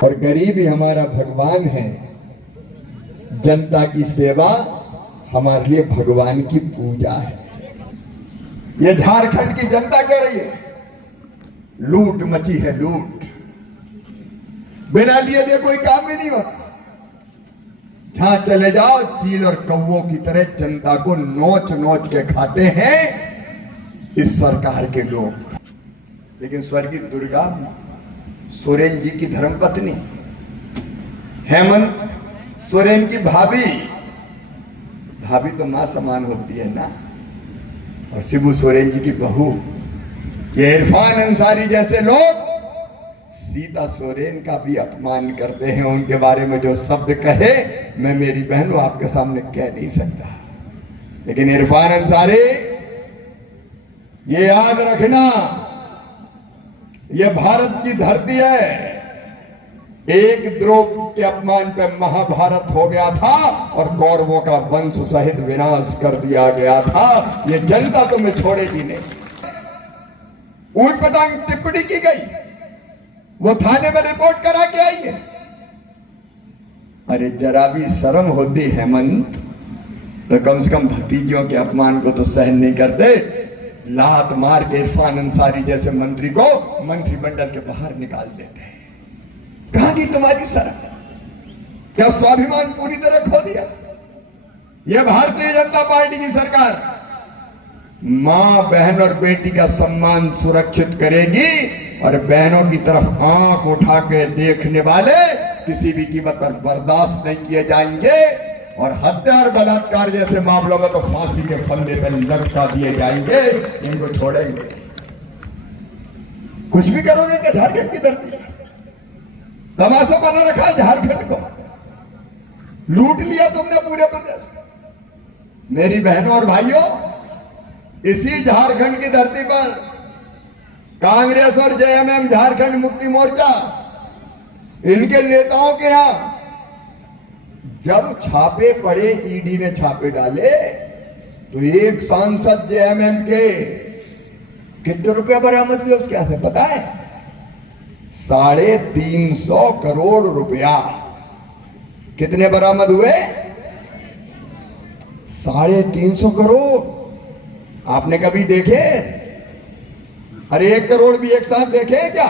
और गरीब ही हमारा भगवान है। जनता की सेवा हमारे लिए भगवान की पूजा है। ये झारखंड की जनता कह रही है, लूट मची है लूट, बिना लिए दे कोई काम ही नहीं होता। जहां चले जाओ चील और कौवों की तरह जनता को नोच नोच के खाते हैं इस सरकार के लोग। लेकिन स्वर्गीय दुर्गा सोरेन जी की धर्मपत्नी, हेमंत सोरेन की भाभी तो मां समान होती है ना, और शिबू सोरेन जी की बहू, ये इरफान अंसारी जैसे लोग सीता सोरेन का भी अपमान करते हैं। उनके बारे में जो शब्द कहे मैं मेरी बहन आपके सामने कह नहीं सकता। लेकिन इरफान अंसारी, ये याद रखना, ये भारत की धरती है। एक द्रोह के अपमान पे महाभारत हो गया था और कौरवों का वंश सहित विनाश कर दिया गया था। ये जनता तुम्हें छोड़ेगी नहीं। ऊट पटांग टिप्पणी की गई, वो थाने में रिपोर्ट करा के आई है। अरे जरा भी शर्म होती हेमंत, तो कम से कम भतीजियों के अपमान को तो सहन नहीं करते। लात मार के इरफान अंसारी जैसे मंत्री को मंत्रिमंडल के बाहर निकाल देते हैं। कहां की तुम्हारी शर्म? क्या स्वाभिमान पूरी तरह खो दिया? यह भारतीय जनता पार्टी की सरकार मां, बहन और बेटी का सम्मान सुरक्षित करेगी और बहनों की तरफ आंख उठा के देखने वाले किसी भी कीमत पर बर्दाश्त नहीं किए जाएंगे। और हत्या और बलात्कार जैसे मामलों में तो फांसी के फंदे पर लटका दिए जाएंगे। इनको छोड़ेंगे। कुछ भी करोगे क्या झारखंड की धरती पर? तमाशा बना रखा है झारखंड को, लूट लिया तुमने पूरे प्रदेश को। मेरी बहनों और भाइयों, इसी झारखंड की धरती पर कांग्रेस और जेएमएम, झारखंड मुक्ति मोर्चा, इनके नेताओं के यहां जब छापे पड़े, ईडी ने छापे डाले, तो एक सांसद जेएमएम के कितने रुपया बरामद हुए उसके से पता है? 350 करोड़ रुपया। कितने बरामद हुए? 350 करोड़। आपने कभी देखे? अरे 1 करोड़ भी एक साथ देखे क्या?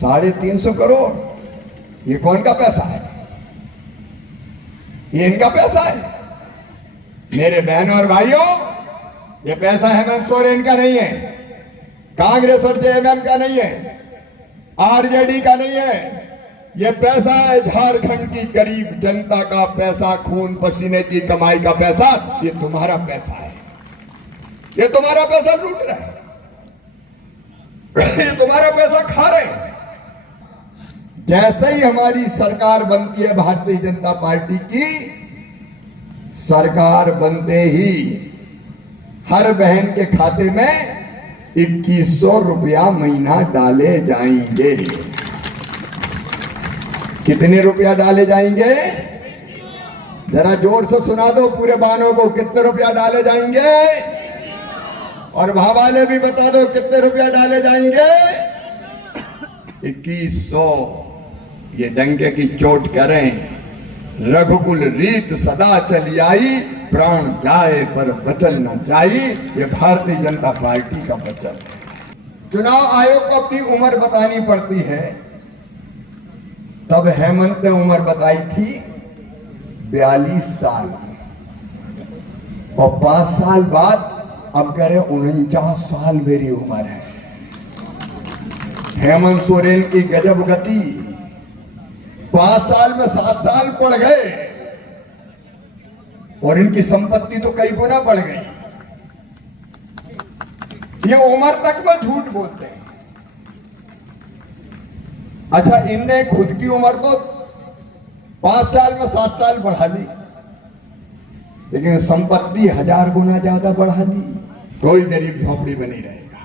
350 करोड़। ये कौन का पैसा है? ये इनका पैसा है। मेरे बहनों और भाइयों, ये पैसा हेमंत सोरेन का नहीं है, कांग्रेस और जेएमएम का नहीं है, आरजेडी का नहीं है। ये पैसा है झारखंड की गरीब जनता का पैसा, खून पसीने की कमाई का पैसा। ये तुम्हारा पैसा है। ये तुम्हारा पैसा लूट रहे हैं, ये तुम्हारा पैसा खा रहे हैं। जैसे ही हमारी सरकार बनती है, भारतीय जनता पार्टी की सरकार बनते ही हर बहन के खाते में 2100 रुपया महीना डाले जाएंगे। कितने रुपया डाले जाएंगे? जरा जोर से सुना दो पूरे बानों को, कितने रुपया डाले जाएंगे? और भावाले भी बता दो कितने रुपया डाले जाएंगे? 2100। ये डंके की चोट करें, रघुकुल रीत सदा चली आई, प्राण जाए पर बचल न जाई। ये भारतीय जनता पार्टी का वचन है। चुनाव आयोग को अपनी उम्र बतानी पड़ती है। तब हेमंत ने उम्र बताई थी 42 साल, और 5 साल बाद अब कह रहे 49 साल मेरी उम्र है। हेमंत सोरेन की गजब गति, 5 साल में 7 साल पड़ गए और इनकी संपत्ति तो कई गुना बढ़ गई। ये उम्र तक में झूठ बोलते हैं। अच्छा, इनने खुद की उम्र तो 5 साल में 7 साल बढ़ा ली, लेकिन संपत्ति 1000 गुना ज्यादा बढ़ा ली। कोई गरीब झोपड़ी में नहीं रहेगा,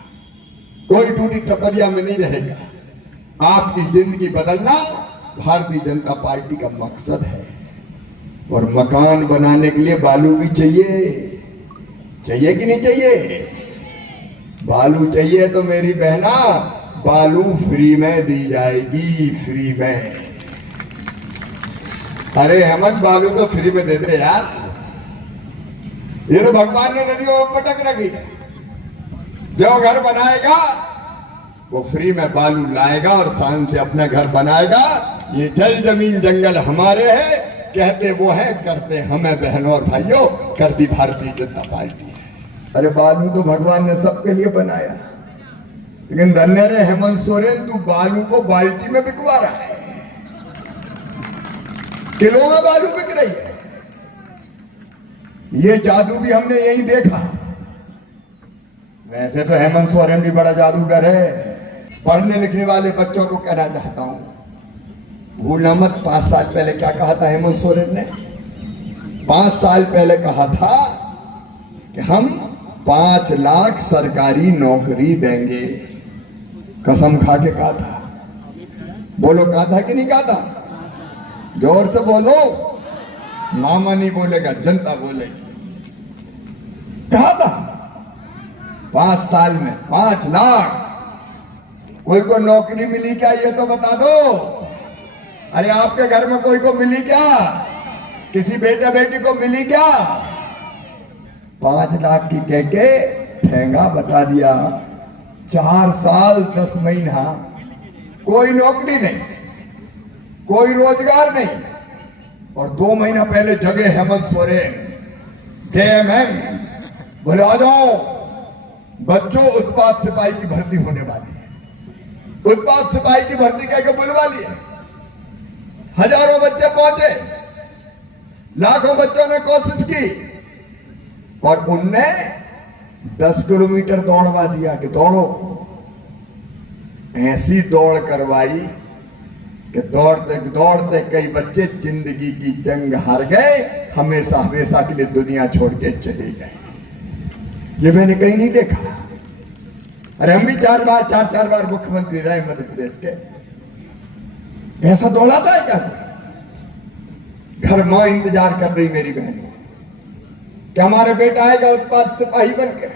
कोई टूटी टपरिया में नहीं रहेगा। आपकी जिंदगी बदलना भारतीय जनता पार्टी का मकसद है। और मकान बनाने के लिए बालू भी चाहिए, चाहिए कि नहीं चाहिए? बालू चाहिए तो मेरी बहना बालू फ्री में दी जाएगी, फ्री में। अरे हेमंत, बालू तो फ्री में दे दे यार, ये तो भगवान ने नदियों में पटक रखी है। जो घर बनाएगा वो फ्री में बालू लाएगा और शान से अपना घर बनाएगा। ये जल जमीन जंगल हमारे हैं, कहते वो है, करते हमें बहनों और भाइयों, करती भारतीय जनता पार्टी है। अरे बालू तो भगवान ने सबके लिए बनाया, लेकिन धन्य रे हेमंत सोरेन, तू बालू को बाल्टी में बिकवा रहा है, किलो में बालू बिक रही है। ये जादू भी हमने यही देखा। वैसे तो हेमंत सोरेन भी बड़ा जादूगर है। पढ़ने लिखने वाले बच्चों को कहना चाहता हूं, भूलना मत 5 साल पहले क्या कहा था हेमंत सोरेन ने। 5 साल पहले कहा था कि हम 5 लाख सरकारी नौकरी देंगे। कसम खा के कहा था। बोलो, कहा था कि नहीं कहा था? जोर से बोलो। मामा नहीं बोलेगा, जनता बोलेगी। कहा था 5 साल में 5 लाख। कोई को नौकरी मिली क्या, ये तो बता दो। अरे आपके घर में कोई को मिली क्या? किसी बेटे बेटी को मिली क्या? 5 लाख की कह के ठेंगा बता दिया। 4 साल 10 महीना कोई नौकरी नहीं, कोई रोजगार नहीं। और 2 महीना पहले जगे हेमंत सोरेन JMM, बोले आ जाओ बच्चों, उत्पाद सिपाही की भर्ती होने वाली है। उत्पाद सिपाही की भर्ती कह के बुलवा लिए। हजारों बच्चे पहुंचे, लाखों बच्चों ने कोशिश की और उनने 10 किलोमीटर दौड़वा दिया कि दौड़ो। ऐसी दौड़ करवाई कि दौड़ते दौड़ते कई बच्चे जिंदगी की जंग हार गए, हमेशा हमेशा के लिए दुनिया छोड़ के चले गए। ये मैंने कहीं नहीं देखा। अरे हम भी 4 बार मुख्यमंत्री रहे मध्य प्रदेश के। ऐसा दौड़ाता है क्या? घर मां इंतजार कर रही मेरी बहन कि हमारा बेटा आएगा उत्पाद सिपाही बनकर।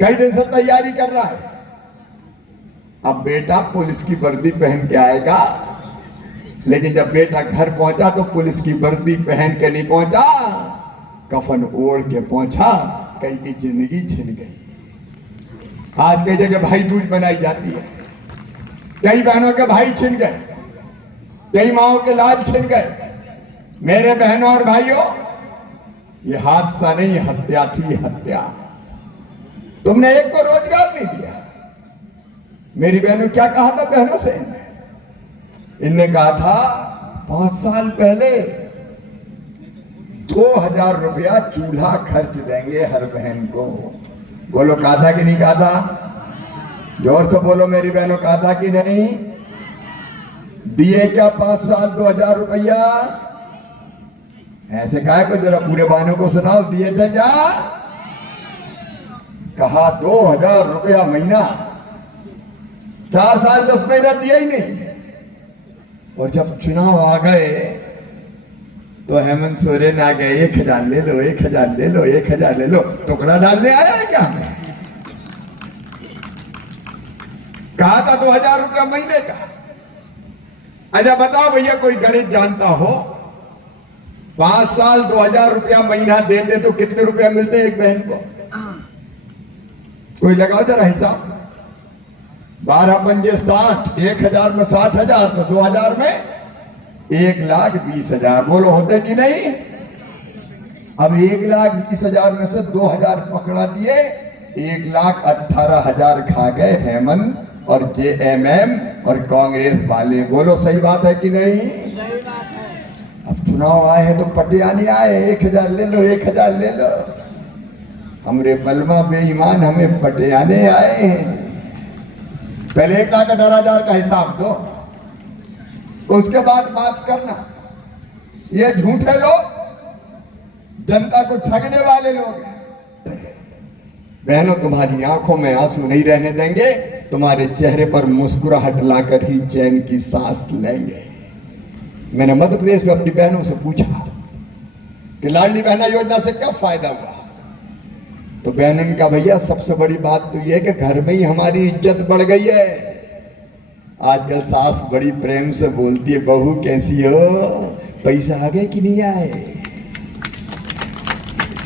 कई दिन से तैयारी कर रहा है। अब बेटा पुलिस की वर्दी पहन के आएगा, लेकिन जब बेटा घर पहुंचा तो पुलिस की वर्दी पहन के नहीं पहुंचा, कफन ओढ़ के पहुंचा। कई की जिंदगी छिन गई। आज कई जगह भाई दूज बनाई जाती है, कई बहनों के भाई छिन गए, कई माओं के लाल छिन गए। मेरे बहनों और भाइयों, ये हादसा नहीं, हत्या थी, हत्या। तुमने एक को रोजगार नहीं दिया। मेरी बहनों क्या कहा था बहनों से? इनने कहा था 5 साल पहले 2000 रुपया चूल्हा खर्च देंगे हर बहन को। बोलो, कहा था कि नहीं कहा था? जोर से बोलो मेरी बहनों, कहा था कि नहीं? दिए क्या 5 साल 2000 रुपया? ऐसे कहा को जरा पूरे बहनों को सुनाओ, दिए थे क्या? कहा 2000 रुपया महीना। 4 साल 10 महीना दिया ही नहीं। और जब चुनाव आ गए तो हेमंत सोरेन आ गए, 1000 ले लो, 1000 ले लो, 1000 ले लो। टुकड़ा डालने आया है क्या? कहा था 2000 रुपया महीने का। अच्छा बताओ भैया, कोई गणित जानता हो? 5 साल 2000 रुपया महीना देते तो कितने रुपया मिलते एक बहन को? कोई लगाओ जरा हिसाब। 12 पंजे 60, 1000 में 60,000, तो 2000 में 1,20,000। बोलो होते कि नहीं? अब 1,20,000 में से 2000 पकड़ा दिए, 1,18,000 खा गए हेमंत और JMM और कांग्रेस वाले। बोलो सही बात है कि नहीं? सही बात है। अब चुनाव आए हैं तो पटियाली आए, 1000 ले लो, 1000 ले लो। हमरे बलमा बेईमान हमें पटियाले आए हैं। पहले 1,18,000 का हिसाब दो, उसके बाद बात करना। ये झूठे लोग, जनता को ठगने वाले लोग हैं। बहनों, तुम्हारी आंखों में आंसू नहीं रहने देंगे, तुम्हारे चेहरे पर मुस्कुराहट लाकर ही चैन की सांस लेंगे। मैंने मध्य प्रदेश में अपनी बहनों से पूछा कि लाडली बहना योजना से क्या फायदा हुआ? तो बहनन का भैया सबसे बड़ी बात तो यह है कि घर में ही हमारी इज्जत बढ़ गई है। आजकल सास बड़ी प्रेम से बोलती है, बहू कैसी हो, पैसा आ गए कि नहीं आए।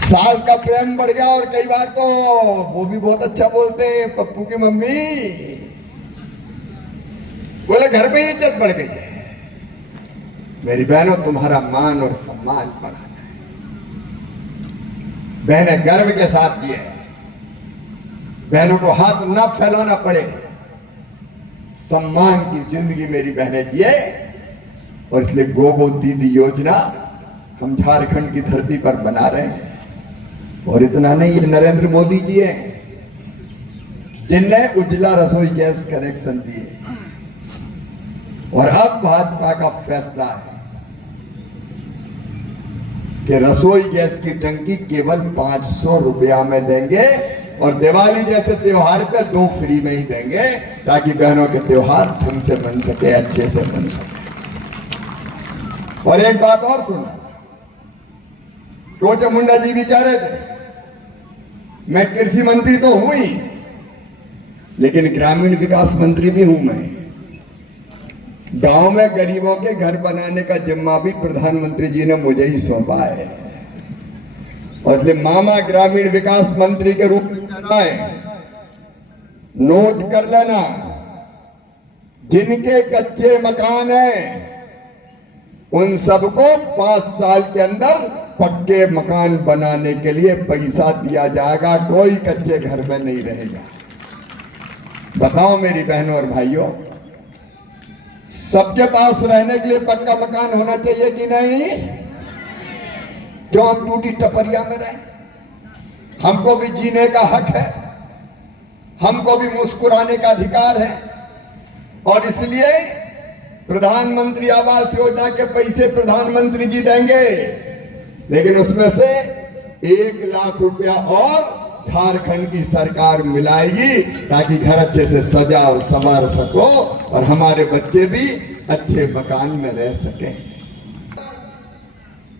सास का प्रेम बढ़ गया। और कई बार तो वो भी बहुत अच्छा बोलते हैं, पप्पू की मम्मी बोले घर में ही इज्जत बढ़ गई है। मेरी बहनों, तुम्हारा मान और सम्मान बढ़ाना है। बहनें गर्व के साथ किए, बहनों को हाथ ना फैलाना पड़े, सम्मान की जिंदगी मेरी बहनें जिए। और इसलिए गोगो दीदी योजना हम झारखंड की धरती पर बना रहे हैं। और इतना नहीं, ये नरेंद्र मोदी जी हैं जिनने उज्ज्वला रसोई गैस कनेक्शन दिए। और अब भाजपा का फैसला है कि रसोई गैस की टंकी केवल 500 रुपया में देंगे और दिवाली जैसे त्योहार पे 2 फ्री में ही देंगे, ताकि बहनों के त्योहार ढंग से बन सके, अच्छे से बन सके। और एक बात और सुना, टोचे मुंडा जी भी कह रहे थे, मैं कृषि मंत्री तो हूं ही, लेकिन ग्रामीण विकास मंत्री भी हूं। मैं गांव में गरीबों के घर बनाने का जिम्मा भी प्रधानमंत्री जी ने मुझे ही सौंपा है। और इसलिए मामा ग्रामीण विकास मंत्री के रूप में कहना है, नोट कर लेना, जिनके कच्चे मकान हैं उन सबको 5 साल के अंदर पक्के मकान बनाने के लिए पैसा दिया जाएगा। कोई कच्चे घर में नहीं रहेगा। बताओ मेरी बहनों और भाइयों, सबके पास रहने के लिए पक्का मकान होना चाहिए कि नहीं? क्यों हम टूटी टपरिया में रहे? हमको भी जीने का हक है, हमको भी मुस्कुराने का अधिकार है। और इसलिए प्रधानमंत्री आवास योजना के पैसे प्रधानमंत्री जी देंगे, लेकिन उसमें से 1 लाख रुपया और झारखंड की सरकार मिलाएगी, ताकि घर अच्छे से सजा और संवार सको और हमारे बच्चे भी अच्छे मकान में रह सके।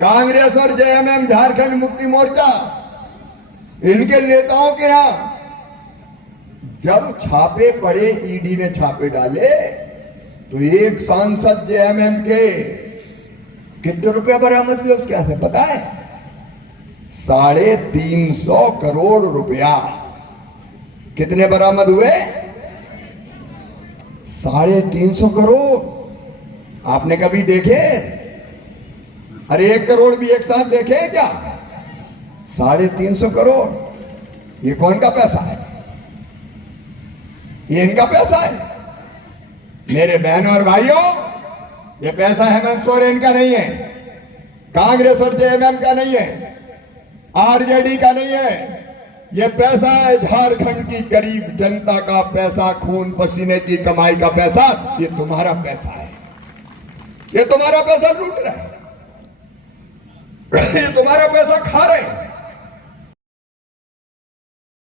कांग्रेस और जेएमएम झारखंड मुक्ति मोर्चा, इनके नेताओं के यहां जब छापे पड़े, ईडी ने छापे डाले, तो एक सांसद जेएमएम के कितने रुपए बरामद हुए क्या से पता है? 350 करोड़ रुपया। कितने बरामद हुए? 350 करोड़। आपने कभी देखे? अरे 1 करोड़ भी एक साथ देखे क्या? 350 करोड़। ये कौन का पैसा है? ये इनका पैसा है। मेरे बहनों और भाइयों, ये पैसा हेमंत सोरेन का नहीं है, कांग्रेस और जेएमएम का नहीं है, आरजेडी का नहीं है। ये पैसा है झारखंड की गरीब जनता का पैसा, खून पसीने की कमाई का पैसा। ये तुम्हारा पैसा है, ये तुम्हारा पैसा लूट रहे हैं, ये तुम्हारा पैसा खा रहे हैं।